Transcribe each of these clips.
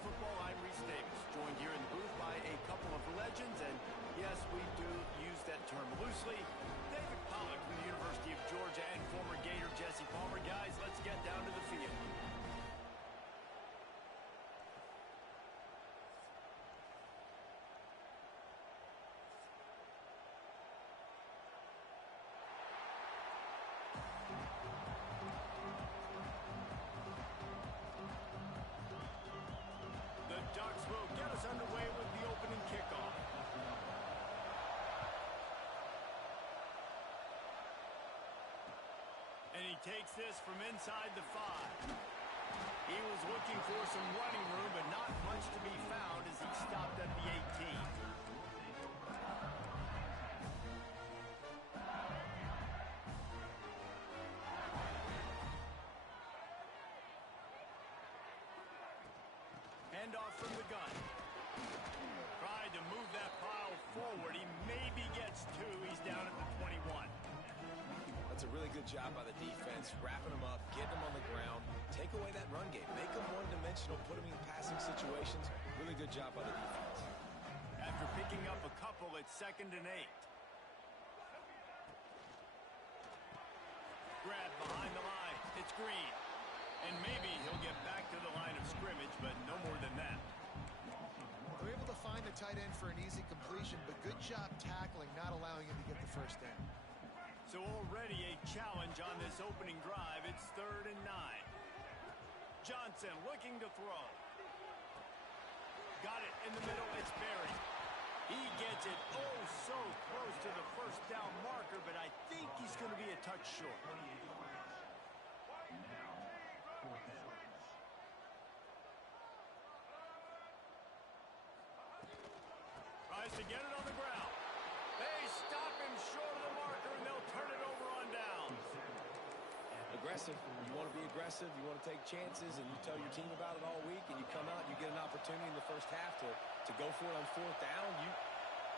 Football. I'm Reese Davis, joined here in the booth by a couple of legends, and yes, we do use that term loosely. David Pollack from the University of Georgia and former Gator Jesse Palmer. Guys, let's get down to the field. The Ducks will get us underway with the opening kickoff. And he takes this from inside the 5. He was looking for some running room, but not much to be found as he stopped at the 18. Handoff from the gun. Tried to move that pile forward. He maybe gets 2. He's down at the 21. That's a really good job by the defense, wrapping them up, getting them on the ground, take away that run game, make them one-dimensional, put them in passing situations. Really good job by the defense. After picking up a couple, it's 2nd and 8. Grab behind the line. It's Green. And maybe he'll get back to the line of scrimmage, but no more than that. They're able to find the tight end for an easy completion, but good job tackling, not allowing him to get the first down. So already a challenge on this opening drive. It's 3rd and 9. Johnson looking to throw. Got it in the middle. It's Berry. He gets it oh so close to the first down marker, but I think he's going to be a touch short. Tries to get it on the ground. They stop him short of the marker, and they'll turn it over on downs. Aggressive. You want to be aggressive. You want to take chances, and you tell your team about it all week, and you come out and you get an opportunity in the first half to go for it on 4th down.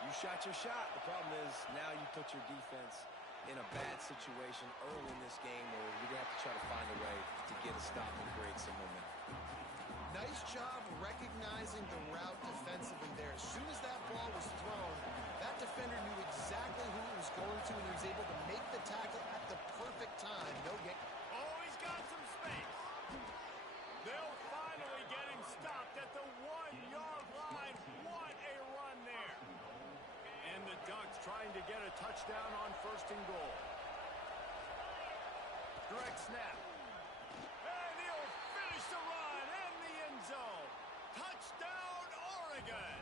You shot your shot. The problem is now you put your defense in a bad situation early in this game where you're going to have to try to find a way to get a stop and create some momentum. Nice job recognizing the route defensively there. As soon as that ball was thrown, that defender knew exactly who it was going to, and he was able to make the tackle at the perfect time. No gain. Oh, he's got some space. They'll finally get him stopped at the 1-yard line. What a run there. And the Ducks trying to get a touchdown on 1st and goal. Direct snap. And he'll finish the run in the end zone. Touchdown, Oregon.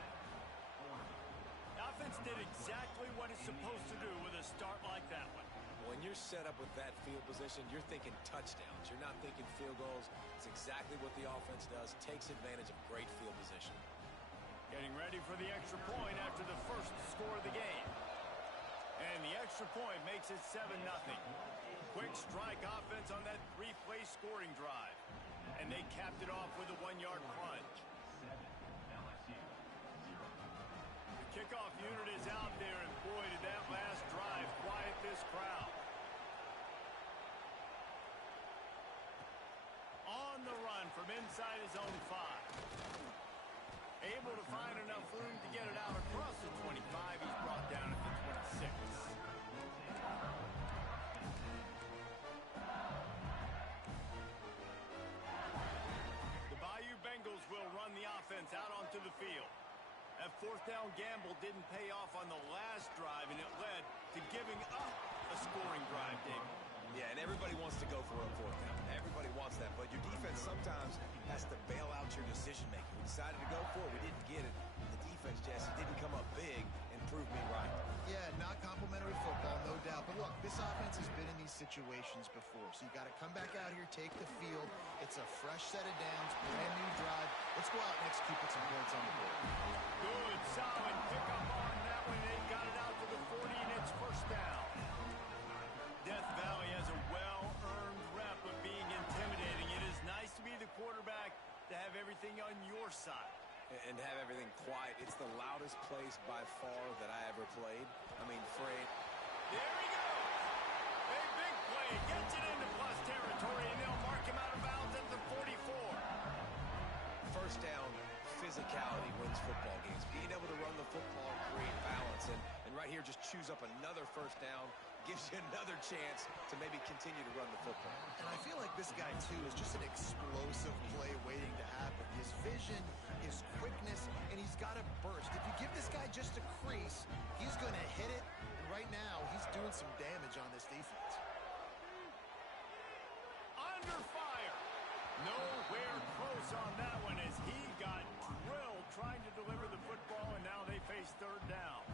The offense did exactly what it's supposed to do with a start like that one. When you're set up with that field position, you're thinking touchdowns. You're not thinking field goals. It's exactly what the offense does. Takes advantage of great field position. Getting ready for the extra point after the first score of the game. And the extra point makes it 7-0. Quick strike offense on that 3-play scoring drive. And they capped it off with a 1-yard plunge. The kickoff unit is out there, and boy, did that last drive quiet this crowd. On the run from inside his own 5. Able to find enough room to get it out across the 25. He's brought down at the 26. The Bayou Bengals will run the offense out onto the field. That 4th down gamble didn't pay off on the last drive, and it led to giving up a scoring drive, David. Yeah, and everybody wants to go for it on 4th down. Everybody wants that, but your defense sometimes has to bail out your decision-making. We decided to go for it. We didn't get it. The defense, Jesse, didn't come up big and prove me right. Yeah, not complimentary football, no doubt. But look, this offense has been in these situations before, so you got to come back out here, take the field. It's a fresh set of downs, brand new drive. Let's go out and execute, put some points on the board. Good, solid pickup on that one. They got it out to the 40, and it's 1st down. Death Valley has a well-earned rep of being intimidating. It is nice to be the quarterback, to have everything on your side. And have everything quiet. It's the loudest place by far that I ever played. I mean, Fred. There he goes. A big play. Gets it into plus territory, and they'll mark him out of bounds at the 44. 1st down. physicality wins football games. Being able to run the football and create balance. And right here, just choose up another first down. Gives you another chance to maybe continue to run the football. And I feel like this guy, too, is just an explosive play waiting to happen. His vision, his quickness, and he's got a burst. If you give this guy just a crease, he's going to hit it. And right now, he's doing some damage on this defense. Under fire. Nowhere close on that one as he got drilled trying to deliver the football, and now they face third down.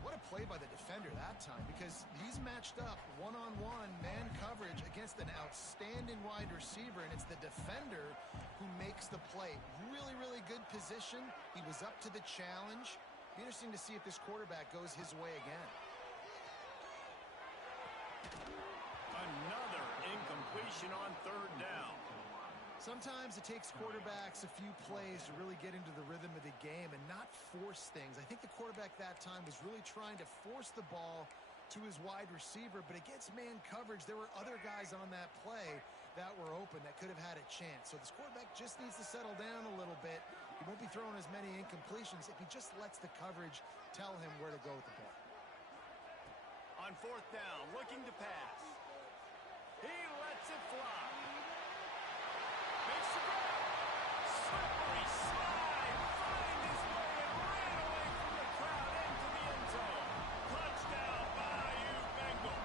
What a play by the defender that time, because he's matched up one-on-one man coverage against an outstanding wide receiver, and it's the defender who makes the play. Really, really good position. He was up to the challenge. Be interesting to see if this quarterback goes his way again. Another incompletion on third down. Sometimes it takes quarterbacks a few plays to really get into the rhythm of the game and not force things. I think the quarterback that time was really trying to force the ball to his wide receiver, but against man coverage, there were other guys on that play that were open that could have had a chance. So this quarterback just needs to settle down a little bit. He won't be throwing as many incompletions if he just lets the coverage tell him where to go with the ball. On fourth down, looking to pass. He lets it fly. Makes the grab. Slippery slide. Find his way and ran away from the crowd into the end zone. Touchdown, Bayou Bengals.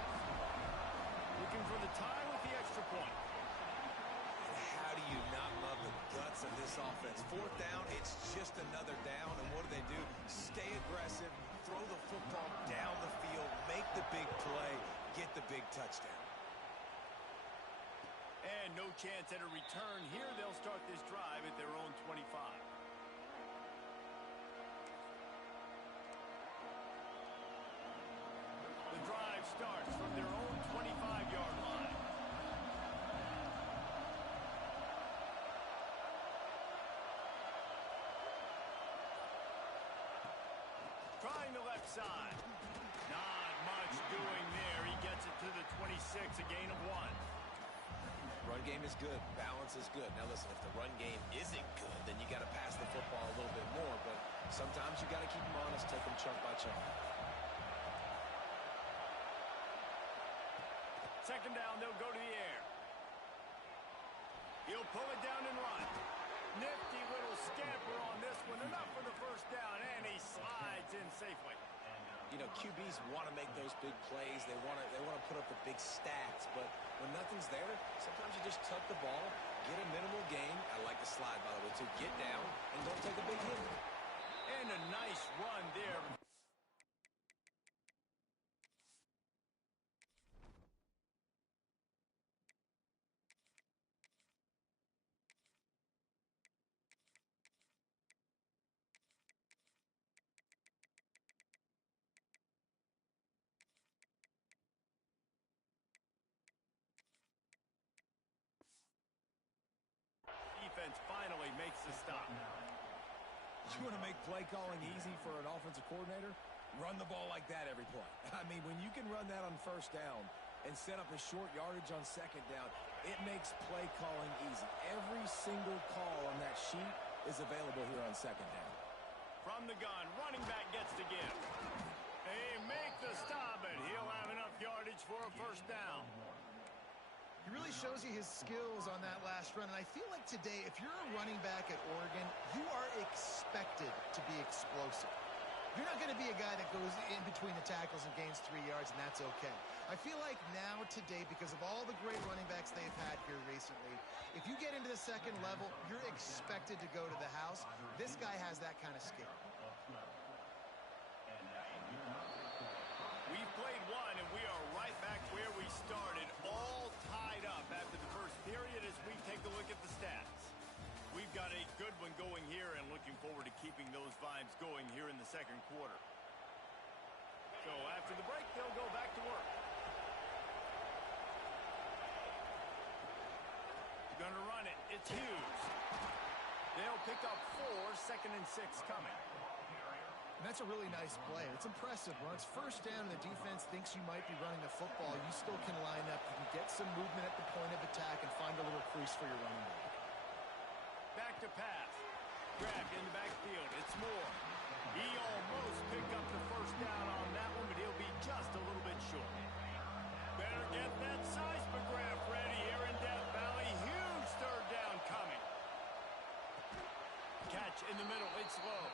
Looking for the tie with the extra point. And how do you not love the guts of this offense? Fourth down, it's just another down. And what do? Stay aggressive, throw the football down the field, make the big play, get the big touchdown. And no chance at a return here. They'll start this drive at their own 25. The drive starts from their own 25-yard line. Trying the left side. Not much doing there. He gets it to the 26, a gain of 1. Run game is good. Balance is good. Now listen, if the run game isn't good, then you got to pass the football a little bit more. But sometimes you got to keep them honest, take them chunk by chunk. Second down, they'll go to the air. He'll pull it down and run. Nifty little scamper on this one. Enough for the first down, and he slides in safely. You know, QBs want to make those big plays. They want to put up the big stats. But when nothing's there, sometimes you just tuck the ball, get a minimal gain. I like the slide, by the way, too. Get down and don't take a big hit. And a nice run there. Defense finally makes the stop. You want to make play calling easy for an offensive coordinator? Run the ball like that every play. I mean, when you can run that on first down and set up a short yardage on second down, it makes play calling easy. Every single call on that sheet is available here on second down. From the gun, running back gets to give. They make the stop, and he'll have enough yardage for a first down. He really shows you his skills on that last run. And I feel like today, if you're a running back at Oregon, you are expected to be explosive. You're not going to be a guy that goes in between the tackles and gains 3 yards, and that's okay. I feel like now today, because of all the great running backs they've had here recently, if you get into the second level, you're expected to go to the house. This guy has that kind of skill. We've played one, and we are right back where we started, all tied up after the first period as we take a look at the stats. We've got a good one going here and looking forward to keeping those vibes going here in the second quarter. So after the break, they'll go back to work. Gonna run it. It's Hughes. They'll pick up 4, 2nd and 6 coming. And that's a really nice play. It's impressive. When it's first down and the defense thinks you might be running the football, you still can line up. You can get some movement at the point of attack and find a little crease for your running back. Back to pass. grabbed in the backfield. It's Moore. He almost picked up the first down on that one, but he'll be just a little bit short. Better get that seismograph ready here in Death Valley. Huge third down coming. Catch in the middle. It's low.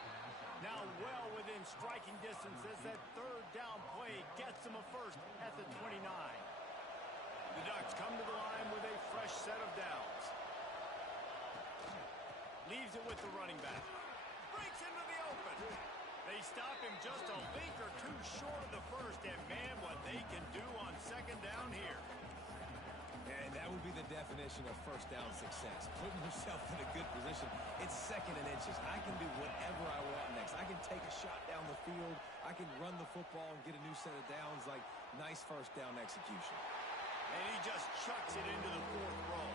Now well within striking distance as that third down play gets them a first at the 29. The Ducks come to the line with a fresh set of downs. Leaves it with the running back. Breaks into the open. They stop him just a link or two short of the first, and man, what they can do on second down here. And that would be the definition of first down success. Putting yourself in a good position. It's second and inches. I can do whatever I want next. I can take a shot down the field. I can run the football and get a new set of downs. Like, nice first down execution. And he just chucks it into the fourth row.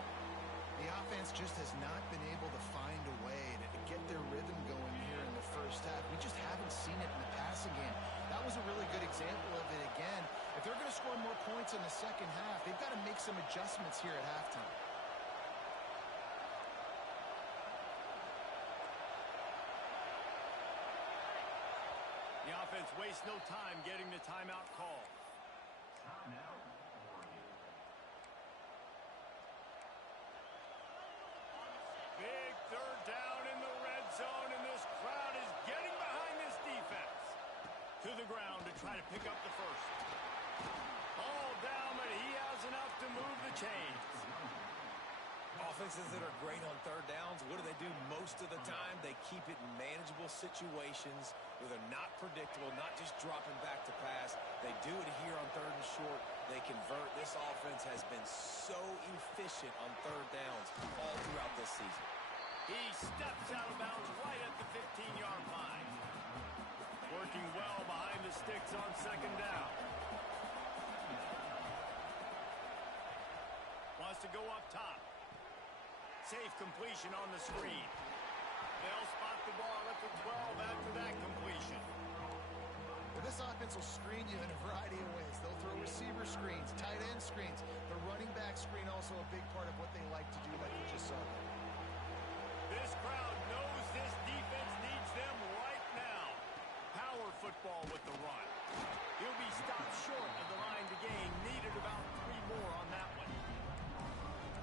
The offense just has not been able to find a way to get their rhythm going here in the first half. We just haven't seen it in the passing game. That was a really good example of it again. If they're going to score more points in the second half, they've got to make some adjustments here at halftime. The offense wastes no time getting the timeout call. Big third down in the red zone, and this crowd is getting behind this defense. To the ground to try to pick up the first. All down, but he has enough to move the chains. Offenses that are great on third downs, what do most of the time? They keep it in manageable situations where they're not predictable, not just dropping back to pass. They do it here on third and short. They convert. This offense has been so efficient on third downs all throughout this season. He steps out of bounds right at the 15-yard line. Working well behind the sticks on second down. Wants to go up top. Safe completion on the screen. They'll spot the ball at the 12 after that completion. Well, this offense will screen you in a variety of ways. They'll throw receiver screens, tight end screens. The running back screen also a big part of what they like to do, like we just saw there. This crowd knows this defense needs them right now. Power football with the run. He'll be stopped short of the line to gain. Needed about 3 more on that one.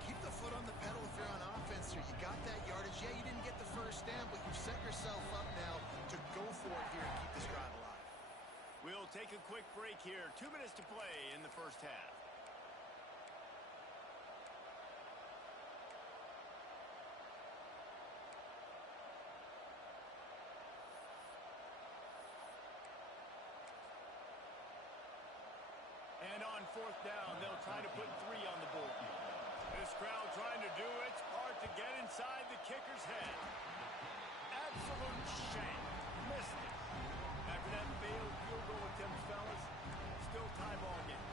Keep the foot on the pedal if you're on offense here. You got that yardage. Yeah, you didn't get the first down, but you've set yourself up now to go for it here and keep this drive alive. We'll take a quick break here. 2 minutes to play in the first half. And on fourth down, they'll try to put 3 on the board. This crowd trying to do its part to get inside the kicker's head. Absolute shame. Missed it. After that failed field goal attempt, fellas, still tie ball game.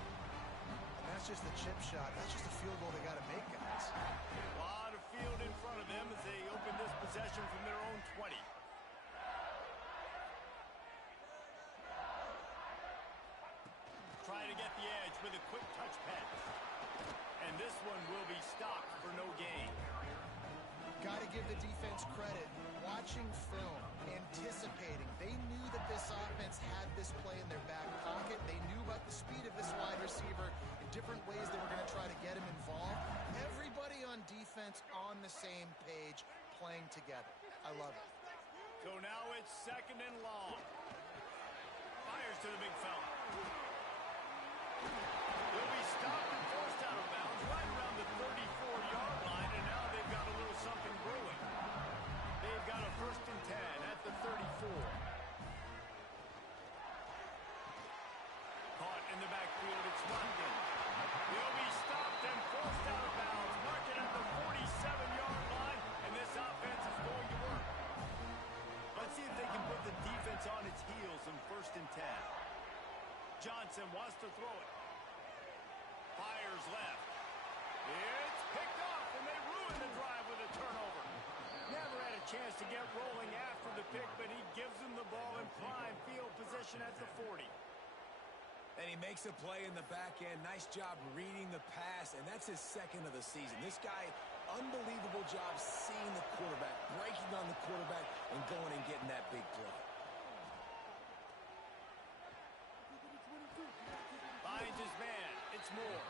And that's just a chip shot. That's just a field goal they got to make, guys. A lot of field in front of them as they open this possession from their own 20. Trying to get the edge with a quick touch pass. And this one will be stopped for no gain. Got to give the defense credit. Watching film, anticipating. They knew that this offense had this play in their back pocket. They knew about the speed of this wide receiver and different ways they were going to try to get him involved. Everybody on defense on the same page, playing together. I love it. So now it's second and long. Fires to the big fella. He'll be stopped and forced out of bounds right around the 34-yard line, and now they've got a little something brewing. They've got a first and 10 at the 34. Caught in the backfield, it's London. He'll be stopped and forced out of bounds, marking at the 47-yard line, and this offense is going to work. Let's see if they can put the defense on its heels in first and 10. Johnson wants to throw it. Fires left. It's picked off, and they ruin the drive with a turnover. Never had a chance to get rolling after the pick, but he gives them the ball in prime field position at the 40. And he makes a play in the back end. Nice job reading the pass, and that's his second of the season. This guy unbelievable job seeing the quarterback, breaking on the quarterback, and going and getting that big play. Finds his man. It's Moore.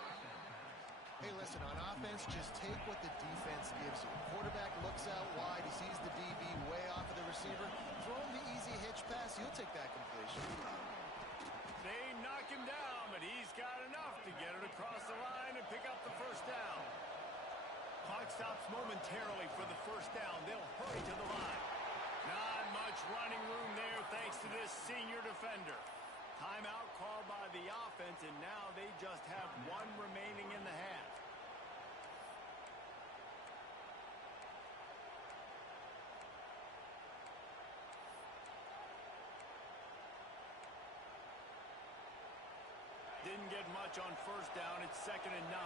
Hey, listen, on offense, just take what the defense gives you. Quarterback looks out wide. He sees the DB way off of the receiver. Throw him the easy hitch pass. He'll take that completion. They knock him down, but he's got enough to get it across the line and pick up the first down. Clock stops momentarily for the first down. They'll hurry to the line. Not much running room there thanks to this senior defender. Timeout called by the offense, and now they just have one remaining in the half. Didn't get much on first down. It's 2nd and 9.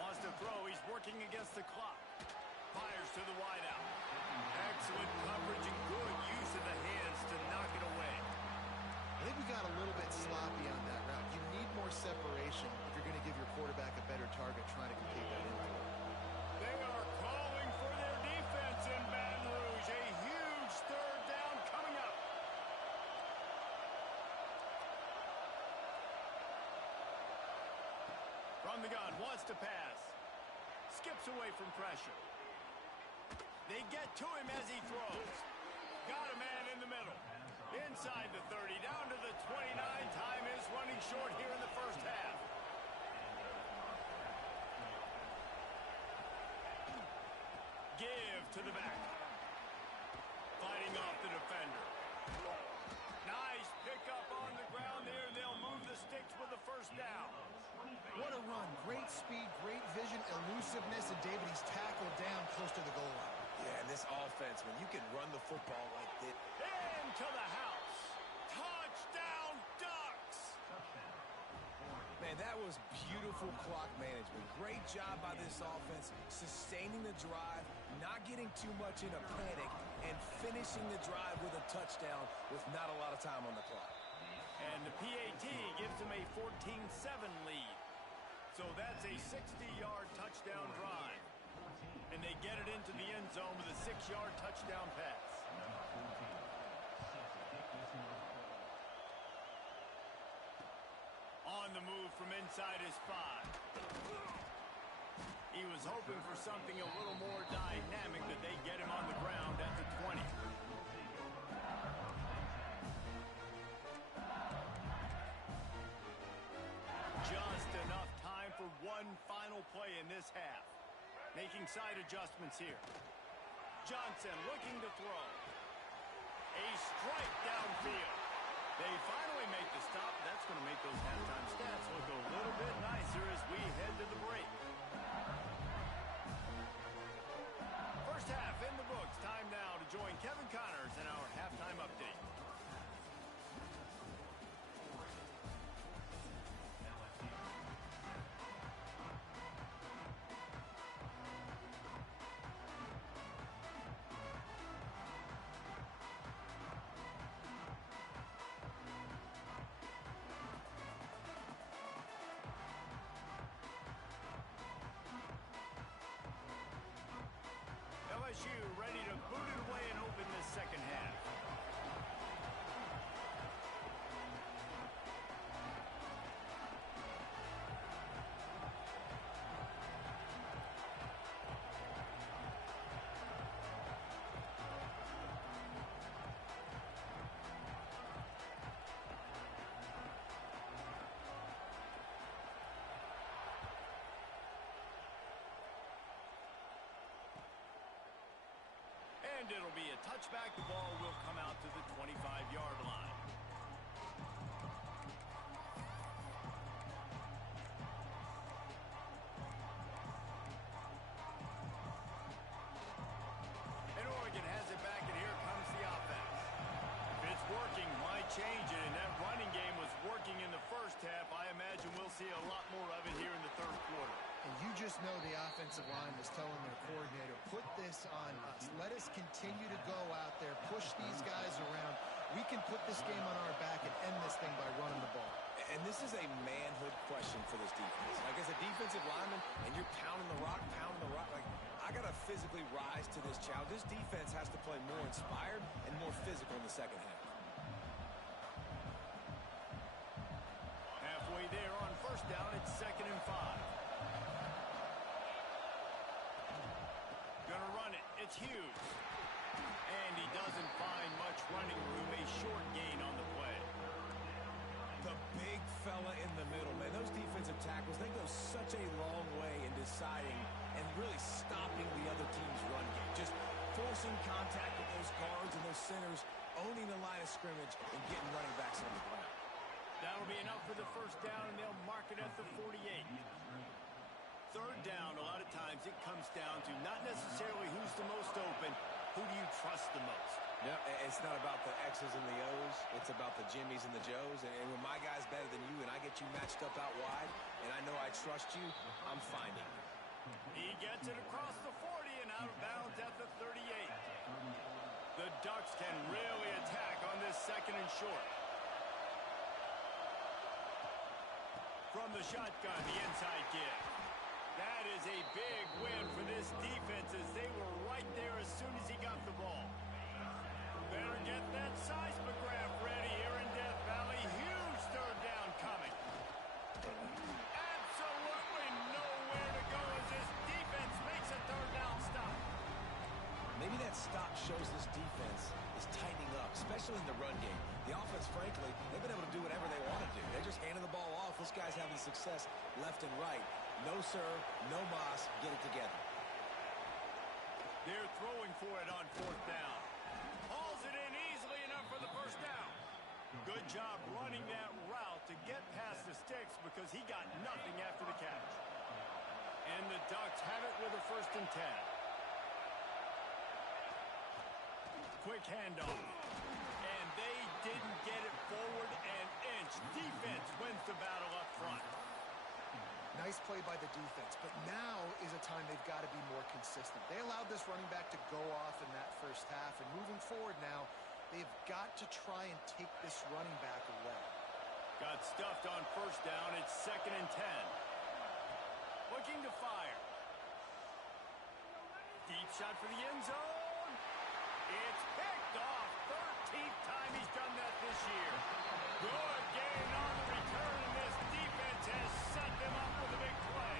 Wants to throw. He's working against the clock. Fires to the wideout. Excellent coverage and good use of the hands to knock it away. I think we got a little bit sloppy on that route. You need more separation if you're going to give your quarterback a better target trying to complete that infield. They are calling for their defense in Baton Rouge. A huge third down coming up. From the gun, wants to pass. Skips away from pressure. They get to him as he throws. Got a man in the middle. Inside the 30, down to the 29. Time is running short here in the first half. Give to the back. Fighting off the defender. Nice pickup on the ground there. They'll move the sticks with the first down. What a run. Great speed, great vision, elusiveness, and David, he's tackled down close to the goal line. Yeah, and this offense, when you can run the football like this. Into the house. Touchdown, Ducks. Man, that was beautiful clock management. Great job by this offense, sustaining the drive, not getting too much in a panic, and finishing the drive with a touchdown with not a lot of time on the clock. And the PAT gives them a 14-7 lead. So that's a 60-yard touchdown drive. And they get it into the end zone with a 6-yard touchdown pass. On the move from inside his 5. He was hoping for something a little more dynamic, that they get him on the ground at the 20. Just enough time for one final play in this half. Making side adjustments here. Johnson looking to throw. A strike downfield. They finally make the stop. That's going to make those halftime stats look a little bit nicer as we head to the break. First half in the books. Time now to join Kevin Connors in our halftime update. LSU ready to boot it away and open this second half. And it'll be a touchback. The ball will come out to the 25-yard line. And Oregon has it back, and here comes the offense. If it's working, might change it, and that running game was working in the first half. I imagine we'll see a lot more of it here in the third quarter. And you just know the offensive line was telling their coordinator, put this on us. Let us continue to go out there, push these guys around. We can put this game on our back and end this thing by running the ball. And this is a manhood question for this defense. Like, as a defensive lineman, and you're pounding the rock, like, I got to physically rise to this challenge. This defense has to play more inspired and more physical in the second half. Halfway there on first down, it's 2nd and 5. Gonna run it. It's Hughes. And he doesn't find much running room. A short gain on the play. The big fella in the middle, man. Those defensive tackles, they go such a long way in deciding and really stopping the other team's run game. Just forcing contact with those guards and those centers, owning the line of scrimmage, and getting running backs on the ground. That'll be enough for the first down, and they'll mark it at the 48. Third down, a lot of times it comes down to not necessarily who's the most open, who do you trust the most? Yeah, it's not about the X's and the O's. It's about the Jimmies and the Joes. And when my guy's better than you and I get you matched up out wide and I know I trust you, I'm finding you. He gets it across the 40 and out of bounds at the 38. The Ducks can really attack on this 2nd and short. From the shotgun, the inside give. That is a big win for this defense as they were right there as soon as he got the ball. Better get that seismograph ready here in Death Valley. Huge third down coming. Absolutely nowhere to go as this defense makes a third down stop. Maybe that stop shows this defense is tightening up, especially in the run game. The offense, frankly, they've been able to do whatever they want to do. They're just handing the ball off. This guy's having success left and right. No serve, no moss, get it together. They're throwing for it on 4th down. Hauls it in easily enough for the first down. Good job running that route to get past the sticks because he got nothing after the catch. And the Ducks have it with a 1st and 10. Quick handoff. And they didn't get it forward an inch. Defense wins the battle up front. Nice play by the defense, but now is a time they've got to be more consistent. They allowed this running back to go off in that first half, and moving forward now, they've got to try and take this running back away. Got stuffed on first down. It's 2nd and 10. Looking to fire. Deep shot for the end zone. It's picked off. 13th time he's done that this year. Good gain on the return, and this defense has set them up with a big play.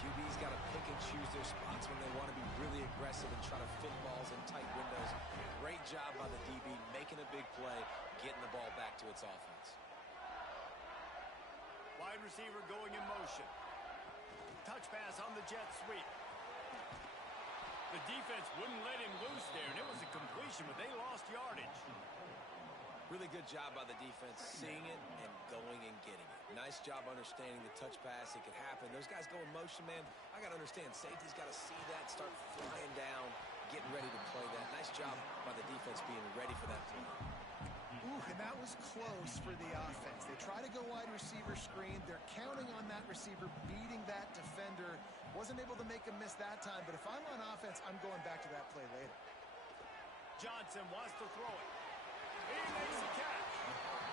QB's got to pick and choose their spots when they want to be really aggressive and try to fit balls in tight windows. Great job by the DB, making a big play, getting the ball back to its offense. Wide receiver going in motion. Touch pass on the jet sweep. The defense wouldn't let him loose there, and it was a completion, but they lost yardage. Really good job by the defense, seeing it and going and getting it. Nice job understanding the touch pass. It could happen. Those guys go in motion, man. I got to understand, safety's got to see that, start flying down, getting ready to play that. Nice job by the defense being ready for that play. Ooh, and that was close for the offense. They try to go wide receiver screen. They're counting on that receiver beating that defender. Wasn't able to make a miss that time, but if I'm on offense, I'm going back to that play later. Johnson wants to throw it. He makes the catch.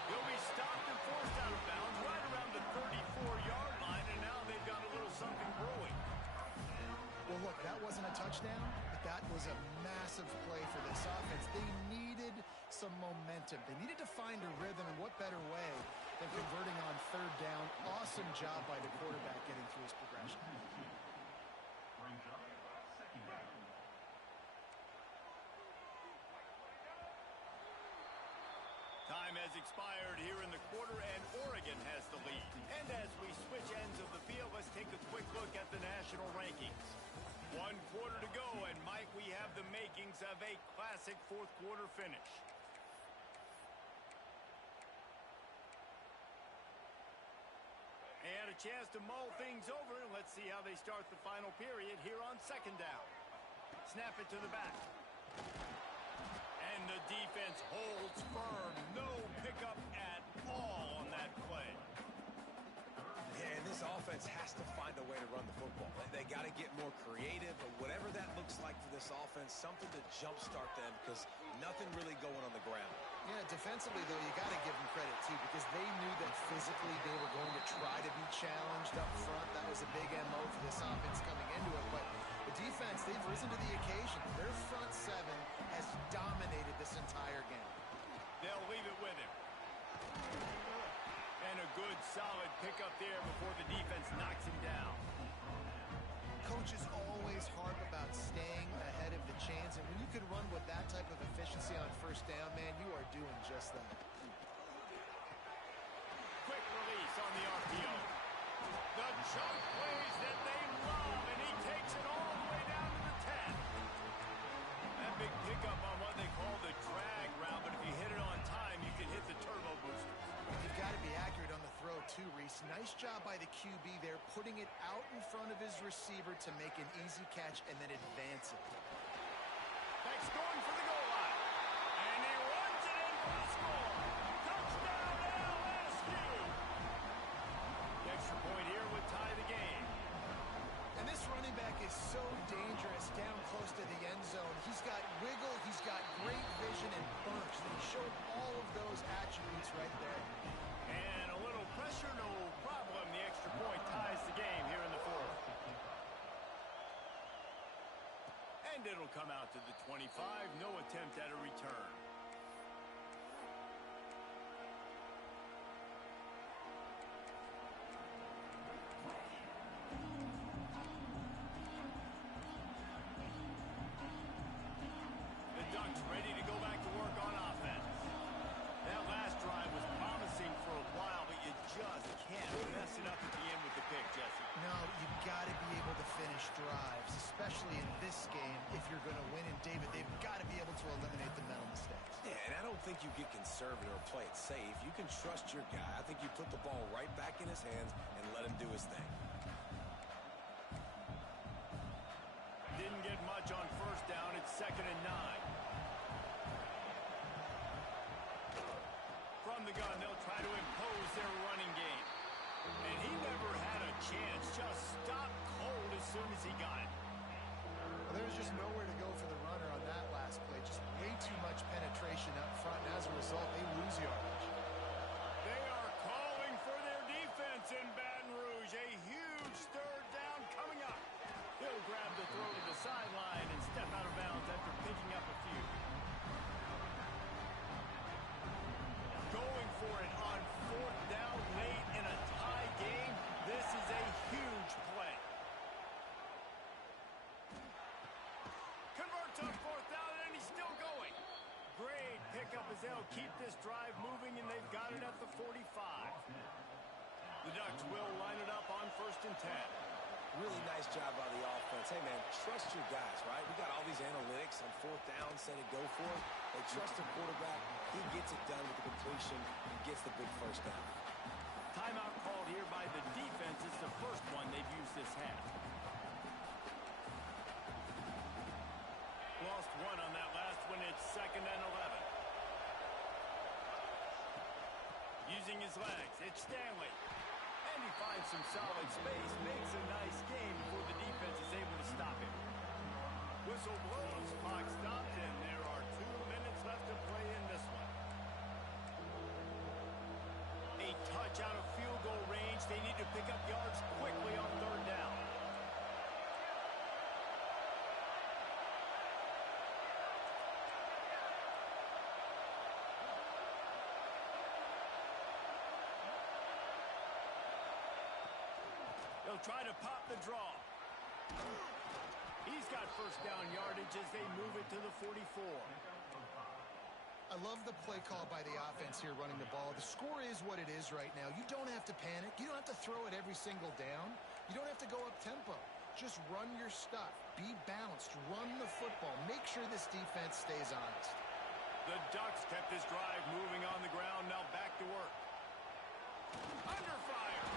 He'll be stopped and forced out of bounds right around the 34-yard line, and now they've got a little something brewing. Well, look, that wasn't a touchdown, but that was a massive play for this offense. They needed some momentum. They needed to find a rhythm, and what better way than converting on third down. Awesome job by the quarterback getting through his progression. Time has expired here in the quarter, and Oregon has the lead. And as we switch ends of the field, let's take a quick look at the national rankings. 1 quarter to go, and Mike, we have the makings of a classic fourth quarter finish. And a chance to mull things over, and let's see how they start the final period here on 2nd down. Snap it to the back. And the defense holds firm. No pickup at all on that play. Yeah, and this offense has to find a way to run the football. They got to get more creative, or whatever that looks like for this offense, something to jumpstart them because nothing really going on the ground. Yeah, defensively, though, you got to give them credit, too, because they knew that physically they were going to try to be challenged up front. That was a big MO for this offense coming into it. But the defense, they've risen to the occasion. Their front seven has dominated this entire game. They'll leave it with him. And a good, solid pickup there before the defense knocks him down. Coaches always harp about staying ahead of the chains, and when you can run with that type of efficiency on first down, man, you are doing just that. Quick release on the RPO. The chunk plays that they love, and he takes it all the way down to the 10. That big pickup on what they call the drag route, but if you hit it on time, you can hit the turbo boosters. You've got to be accurate on the throw, too, Reese. Nice job by the QB there, putting it out in front of his receiver to make an easy catch and then advance it. That's going for the goal line. And he runs it in for the score. Touchdown, LSU. The extra point here would tie the game. And this running back is so dangerous down close to the end zone. He's got wiggle, he's got great vision and burst. He showed all of those attributes right there. And a little pressure, no problem. The extra point ties the game here in the fourth. And it'll come out to the 25. No attempt at a return. The Ducks ready to go back to work on offense. That last drive was promising for a while, but you just can't mess it up at the end with the pick, Jesse. No, you've got to be able to finish drives, especially in this game if you're going to win. And David, they've got to be able to eliminate the mental mistakes. Yeah, and I don't think you get conservative or play it safe. You can trust your guy. I think you put the ball right back in his hands and let him do his thing. Didn't get much on first down. It's 2nd and 9. From the gun, they'll try to impose their running game. And he never had a chance. Just stopped cold as soon as he got it. Well, there was just nowhere to go for the runner on that last play. Just way too much penetration up front, and as a result, they lose yardage. They are calling for their defense in Baton Rouge. A huge third down coming up. He'll grab the throw to the sideline and step out of bounds after picking up a few. Going for it on 4th down late in a tie game. This is a huge play. Converts on 4th down, and he's still going. Great pickup as they'll keep this drive moving, and they've got it at the 45. The Ducks will line it up on 1st and 10. Really nice job by the offense. Hey, man, trust your guys, right? We got all these analytics on 4th down, said it, go for it. They trust the quarterback. He gets it done with the completion and gets the big first down. Timeout called here by the defense. It's the first one they've used this half. Lost one on that last one. It's 2nd and 11. Using his legs, it's Stanley. And he finds some solid space, makes a nice game before the defense is able to stop him. Whistle blows, clock stopped, and there are 2 minutes left to play in this one. A touch out of field goal range. They need to pick up yards quickly on 3rd down. They'll try to pop the draw. He's got first down yardage as they move it to the 44. I love the play call by the offense here running the ball. The score is what it is right now. You don't have to panic. You don't have to throw it every single down. You don't have to go up tempo. Just run your stuff. Be balanced. Run the football. Make sure this defense stays honest. The Ducks kept this drive moving on the ground. Now back to work. Under fire.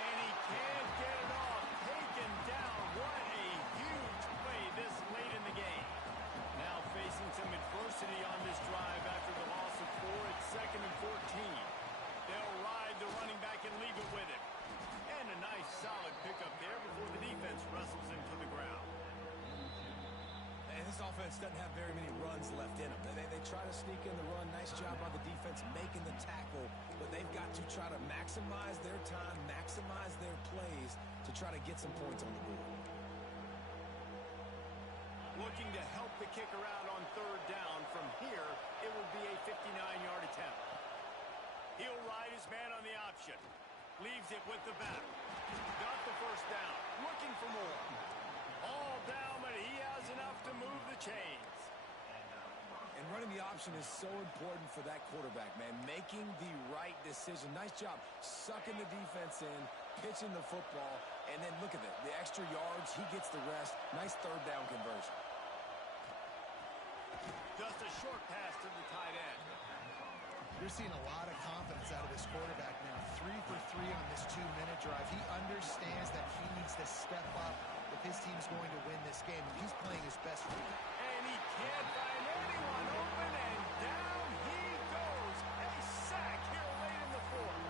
And he can't get it off. Taken down. What a huge play this late in the game. Now facing some adversity on this drive after the loss of 4. It's 2nd and 14. They'll ride the running back and leave it with him. And a nice solid pickup there before the defense wrestles him to the ground. And this offense doesn't have very many runs left in them. They try to sneak in the run Nice job by the defense making the tackle, but they've got to try to maximize their time, maximize their plays to try to get some points on the board. Looking to help the kicker out on third down. From here, it will be a 59-yard attempt. He'll ride his man on the option. Leaves it with the back. Got the first down. Looking for more. All down, but he has enough to move the chains. And running the option is so important for that quarterback, man. Making the right decision. Nice job sucking the defense in, pitching the football, and then look at it. The extra yards, he gets the rest. Nice third down conversion. Just a short pass to the tight end. You're seeing a lot of confidence out of this quarterback now. 3 for 3 on this 2-minute drive. He understands that he needs to step up if his team's going to win this game. And he's playing his best for it. And he can't find anyone open, and down he goes. A sack here late in the fourth.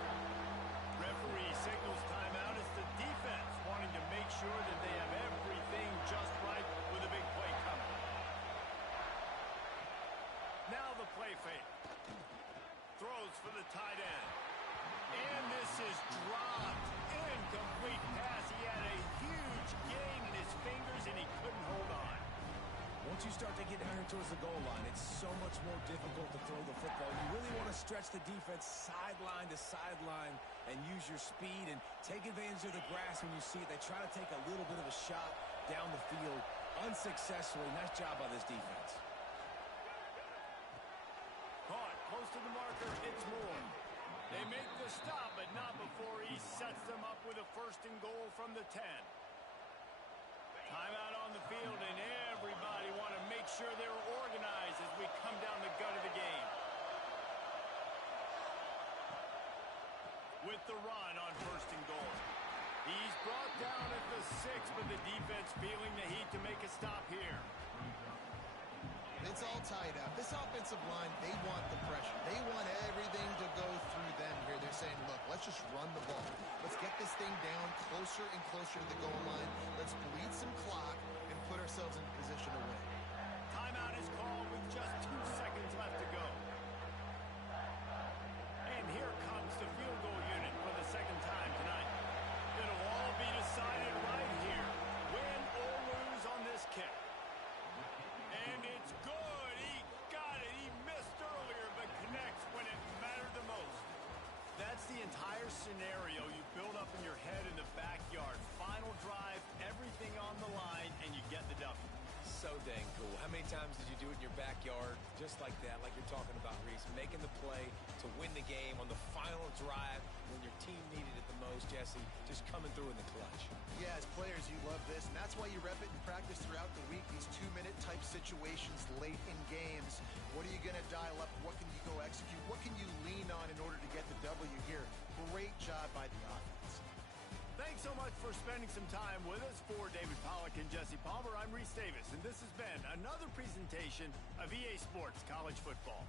Referee signals timeout. It's the defense wanting to make sure that they have everything just right with a big play coming. Now the play fake. Throws for the tight end. And this is dropped. Incomplete pass. He had a huge gain in his fingers, and he couldn't hold on. Once you start to get down here towards the goal line, it's so much more difficult to throw the football. You really want to stretch the defense sideline to sideline and use your speed and take advantage of the grass when you see it. They try to take a little bit of a shot down the field unsuccessfully. Nice job by this defense. Caught close to the marker. It's Moore. They make the stop, but not before he sets them up with a 1st and goal from the 10. Timeout on the field, and everybody want to make sure they're organized as we come down the gut of the game. With the run on 1st and goal. He's brought down at the 6, but the defense feeling the heat to make a stop here. It's all tied up. This offensive line, they want the pressure. They want everything to go through them here. They're saying, look, let's just run the ball. Let's get this thing down closer and closer to the goal line. Let's bleed some clock and put ourselves in position to win. Timeout is called with just 2 seconds left to go. And here comes the field goal unit for the 2nd time tonight. It'll all be decided right here. Win or lose on this kick. And it's good. He got it. He missed earlier, but connects when it mattered the most. That's the entire scenario you build up in your head in the backyard. Final drive, everything on the line, and you get the W. So dang cool. How many times did you do it in your backyard just like that, like you're talking about, Reese? Making the play to win the game on the final drive when your team needed it the most, Jesse. Just coming through in the clutch. Yeah, as players, you love this, and that's why you rep it in practice throughout the week. These 2-minute type situations late in games. What are you going to dial up? What can you go execute? What can you lean on in order to get the W here? Great job by the offense. Thanks so much for spending some time with us. For David Pollack and Jesse Palmer, I'm Reese Davis, and this has been another presentation of EA Sports College Football.